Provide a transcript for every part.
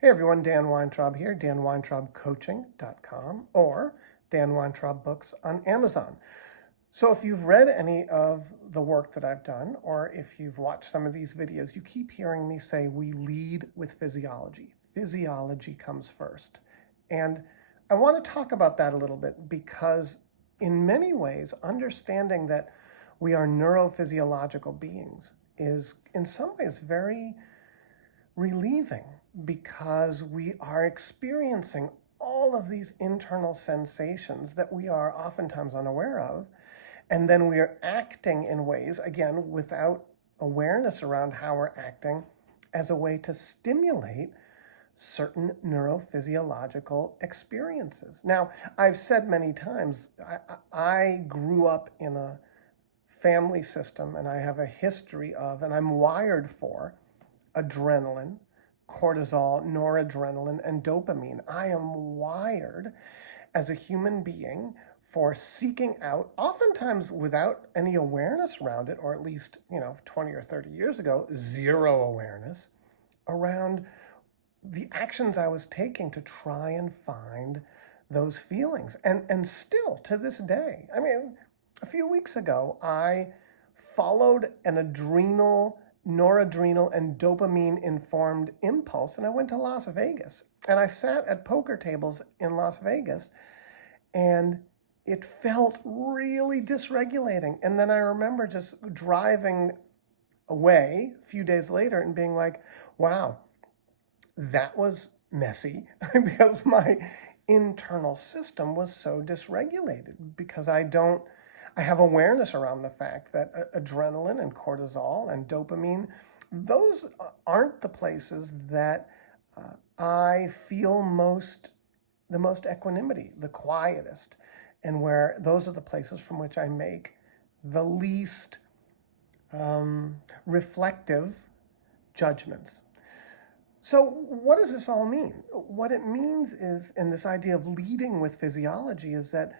Hey everyone, Dan Weintraub here, danweintraubcoaching.com or Dan Weintraub Books on Amazon. So if you've read any of the work that I've done, or if you've watched some of these videos, you keep hearing me say we lead with physiology. Physiology comes first. And I want to talk about that a little bit because in many ways, understanding that we are neurophysiological beings is in some ways very relieving because we are experiencing all of these internal sensations that we are oftentimes unaware of. And then we are acting in ways, again, without awareness around how we're acting, as a way to stimulate certain neurophysiological experiences. Now, I've said many times, I grew up in a family system and I have a history of, and I'm wired for, adrenaline, cortisol, noradrenaline, and dopamine. I am wired as a human being for seeking out, oftentimes without any awareness around it, or at least, 20 or 30 years ago, zero awareness around the actions I was taking to try and find those feelings. And still to this day, a few weeks ago, I followed an noradrenal and dopamine informed impulse, and I went to Las Vegas. And I sat at poker tables in Las Vegas, and it felt really dysregulating. And then I remember just driving away a few days later and being like, wow, that was messy because my internal system was so dysregulated because I have awareness around the fact that adrenaline and cortisol and dopamine, those aren't the places that I feel the most equanimity, the quietest, and where those are the places from which I make the least reflective judgments. So what does this all mean? What it means is, and this idea of leading with physiology, is that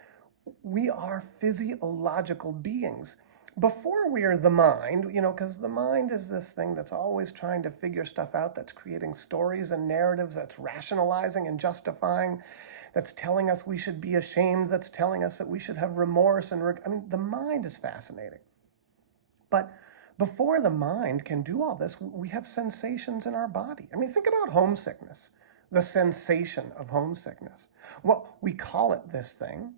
we are physiological beings. Before we are the mind, because the mind is this thing that's always trying to figure stuff out, that's creating stories and narratives, that's rationalizing and justifying, that's telling us we should be ashamed, that's telling us that we should have remorse. The mind is fascinating. But before the mind can do all this, we have sensations in our body. Think about homesickness, the sensation of homesickness. Well, we call it this thing,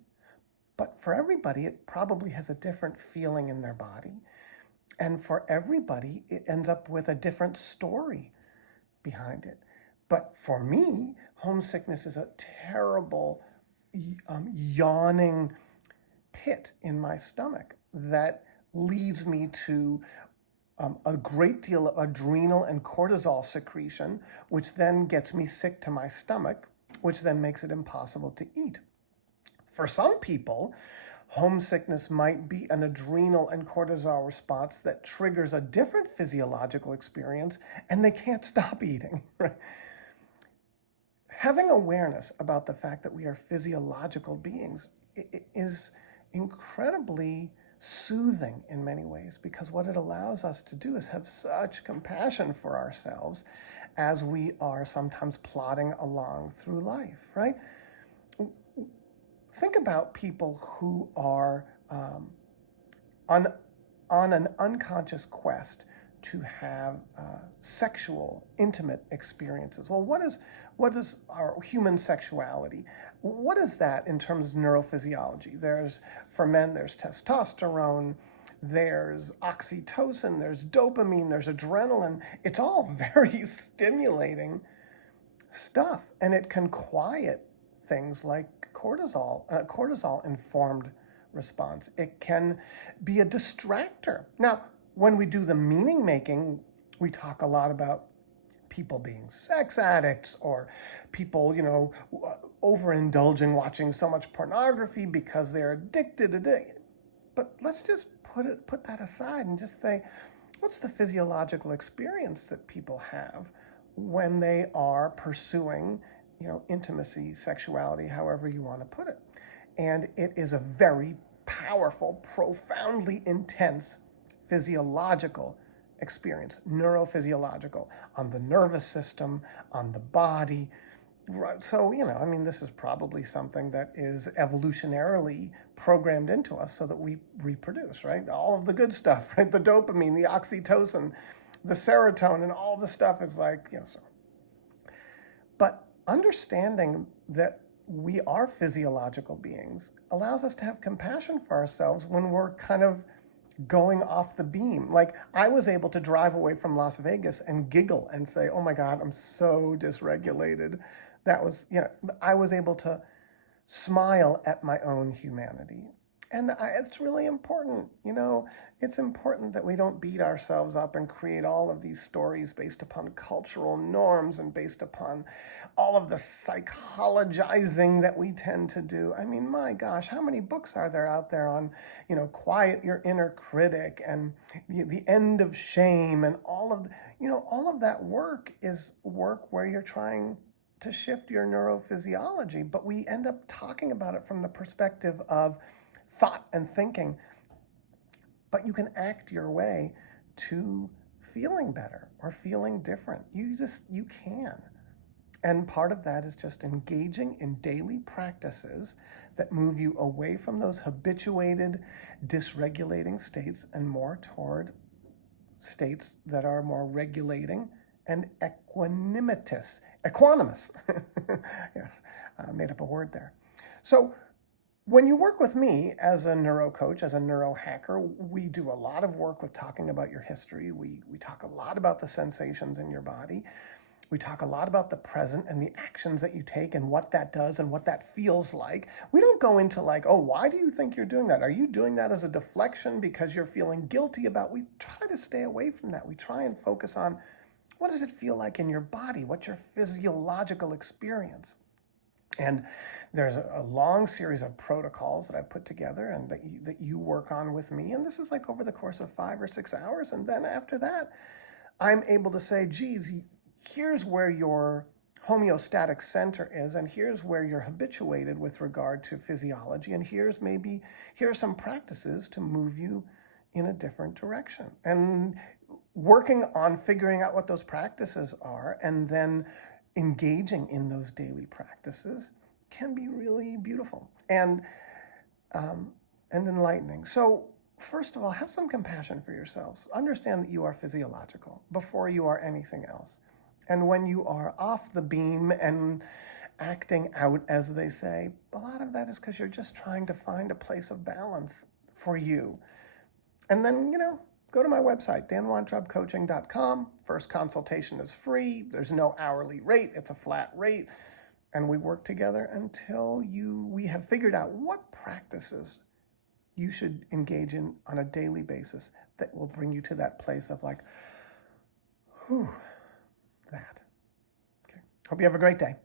but for everybody, it probably has a different feeling in their body. And for everybody, it ends up with a different story behind it. But for me, homesickness is a terrible, yawning pit in my stomach that leads me to a great deal of adrenal and cortisol secretion, which then gets me sick to my stomach, which then makes it impossible to eat. For some people, homesickness might be an adrenal and cortisol response that triggers a different physiological experience, and they can't stop eating. Right? Having awareness about the fact that we are physiological beings is incredibly soothing in many ways, because what it allows us to do is have such compassion for ourselves as we are sometimes plodding along through life, right? Think about people who are on an unconscious quest to have sexual, intimate experiences. Well, what is our human sexuality? What is that in terms of neurophysiology? For men, there's testosterone, there's oxytocin, there's dopamine, there's adrenaline. It's all very stimulating stuff, and it can quiet things like cortisol-informed response. It can be a distractor. Now, when we do the meaning making, we talk a lot about people being sex addicts or people, overindulging, watching so much pornography because they're addicted to it. But let's just put that aside and just say, what's the physiological experience that people have when they are pursuing, intimacy, sexuality, however you want to put it? And it is a very powerful, profoundly intense physiological experience, neurophysiological, on the nervous system, on the body. Right. So, I mean, this is probably something that is evolutionarily programmed into us so that we reproduce, right? All of the good stuff, right? The dopamine, the oxytocin, the serotonin, all the stuff is like, so. But understanding that we are physiological beings allows us to have compassion for ourselves when we're kind of going off the beam. Like, I was able to drive away from Las Vegas and giggle and say, oh my God, I'm so dysregulated. That was, I was able to smile at my own humanity. And it's really important, it's important that we don't beat ourselves up and create all of these stories based upon cultural norms and based upon all of the psychologizing that we tend to do. I mean, my gosh, how many books are there out there on, quiet your inner critic and the end of shame and all of that work is work where you're trying to shift your neurophysiology, but we end up talking about it from the perspective of thought and thinking. But you can act your way to feeling better or feeling different. You can. And part of that is just engaging in daily practices that move you away from those habituated, dysregulating states and more toward states that are more regulating and equanimous. Yes, made up a word there. So when you work with me as a neuro-coach, as a neuro-hacker, we do a lot of work with talking about your history. We talk a lot about the sensations in your body. We talk a lot about the present and the actions that you take and what that does and what that feels like. We don't go into like, oh, why do you think you're doing that? Are you doing that as a deflection because you're feeling guilty about? We try to stay away from that. We try and focus on what does it feel like in your body? What's your physiological experience? And there's a long series of protocols that I put together and that you work on with me. And this is like over the course of 5 or 6 hours. And then after that, I'm able to say, geez, here's where your homeostatic center is, and here's where you're habituated with regard to physiology. And here are some practices to move you in a different direction. And working on figuring out what those practices are and then engaging in those daily practices can be really beautiful and enlightening. So first of all, have some compassion for yourselves. Understand that you are physiological before you are anything else. And when you are off the beam and acting out, as they say, a lot of that is because you're just trying to find a place of balance for you. And then, go to my website, danweintraubcoaching.com. First consultation is free. There's no hourly rate. It's a flat rate. And we work together until we have figured out what practices you should engage in on a daily basis that will bring you to that place of like, whew, that. Okay. Hope you have a great day.